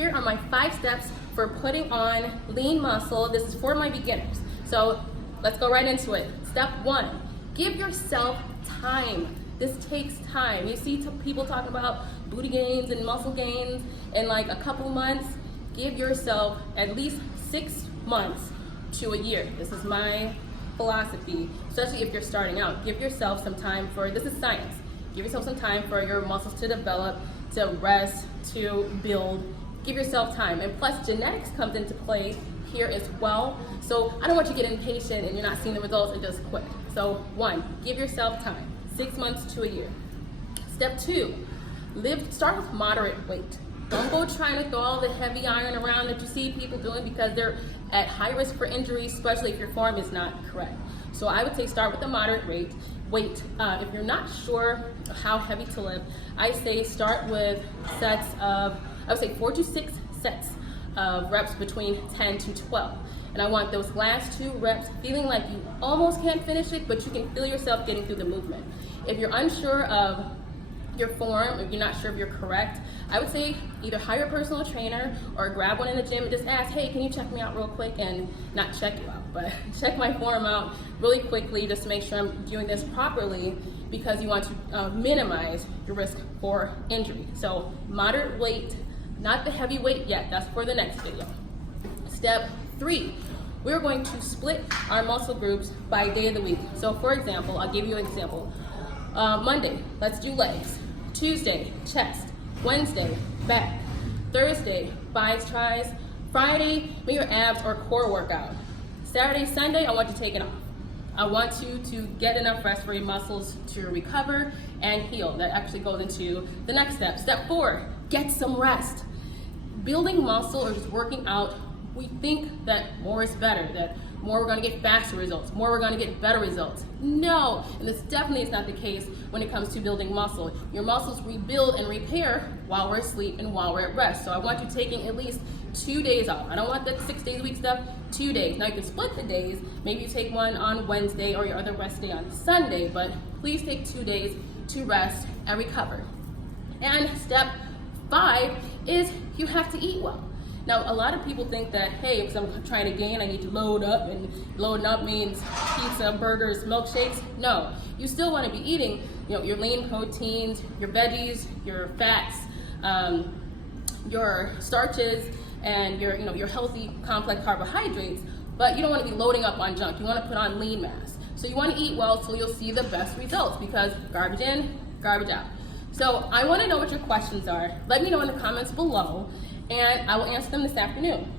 here are my 5 steps for putting on lean muscle. This is for my beginners. So let's go right into it. Step 1, give yourself time. This takes time. You see people talking about booty gains and muscle gains in like a couple months. Give yourself at least 6 months to a year. This is my philosophy, especially if you're starting out. Give yourself some time for, this is science. Give yourself some time for your muscles to develop, to rest, to build. Give yourself time. And plus genetics comes into play here as well. So I don't want you to get impatient and you're not seeing the results and just quit. So 1, give yourself time, 6 months to a year. Step 2, start with moderate weight. Don't go trying to throw all the heavy iron around that you see people doing because they're at high risk for injury, especially if your form is not correct. So I would say start with a moderate weight. If you're not sure how heavy to lift, I say start with sets of, I would say 4 to 6 sets of reps between 10 to 12. And I want those last 2 reps feeling like you almost can't finish it, but you can feel yourself getting through the movement. If you're unsure of your form, if you're not sure if you're correct, I would say either hire a personal trainer or grab one in the gym and just ask, hey, can you check me out real quick? And not check you out, but check my form out really quickly just to make sure I'm doing this properly, because you want to minimize your risk for injury. So moderate weight, not the heavy weight yet, that's for the next video. Step 3, we're going to split our muscle groups by day of the week. So for example, I'll give you an example. Monday, let's do legs. Tuesday, chest. Wednesday, back. Thursday, bis, tris. Friday, maybe your abs or core workout. Saturday, Sunday, I want you to take it off. I want you to get enough rest for your muscles to recover and heal. That actually goes into the next step. Step 4, get some rest. Building muscle or just working out, we think that more is better, that more we're going to get faster results, more we're going to get better results. No, and this definitely is not the case when it comes to building muscle. Your muscles rebuild and repair while we're asleep and while we're at rest. So I want you taking at least 2 days off. I don't want that 6 days a week stuff, 2 days. Now you can split the days. Maybe you take one on Wednesday or your other rest day on Sunday, but please take 2 days to rest and recover. And step 5 is you have to eat well. Now, a lot of people think that, hey, if I'm trying to gain, I need to load up, and loading up means pizza, burgers, milkshakes. No, you still want to be eating, your lean proteins, your veggies, your fats, your starches, and your healthy complex carbohydrates. But you don't want to be loading up on junk. You want to put on lean mass. So you want to eat well so you'll see the best results, because garbage in, garbage out. So I want to know what your questions are. Let me know in the comments below, and I will answer them this afternoon.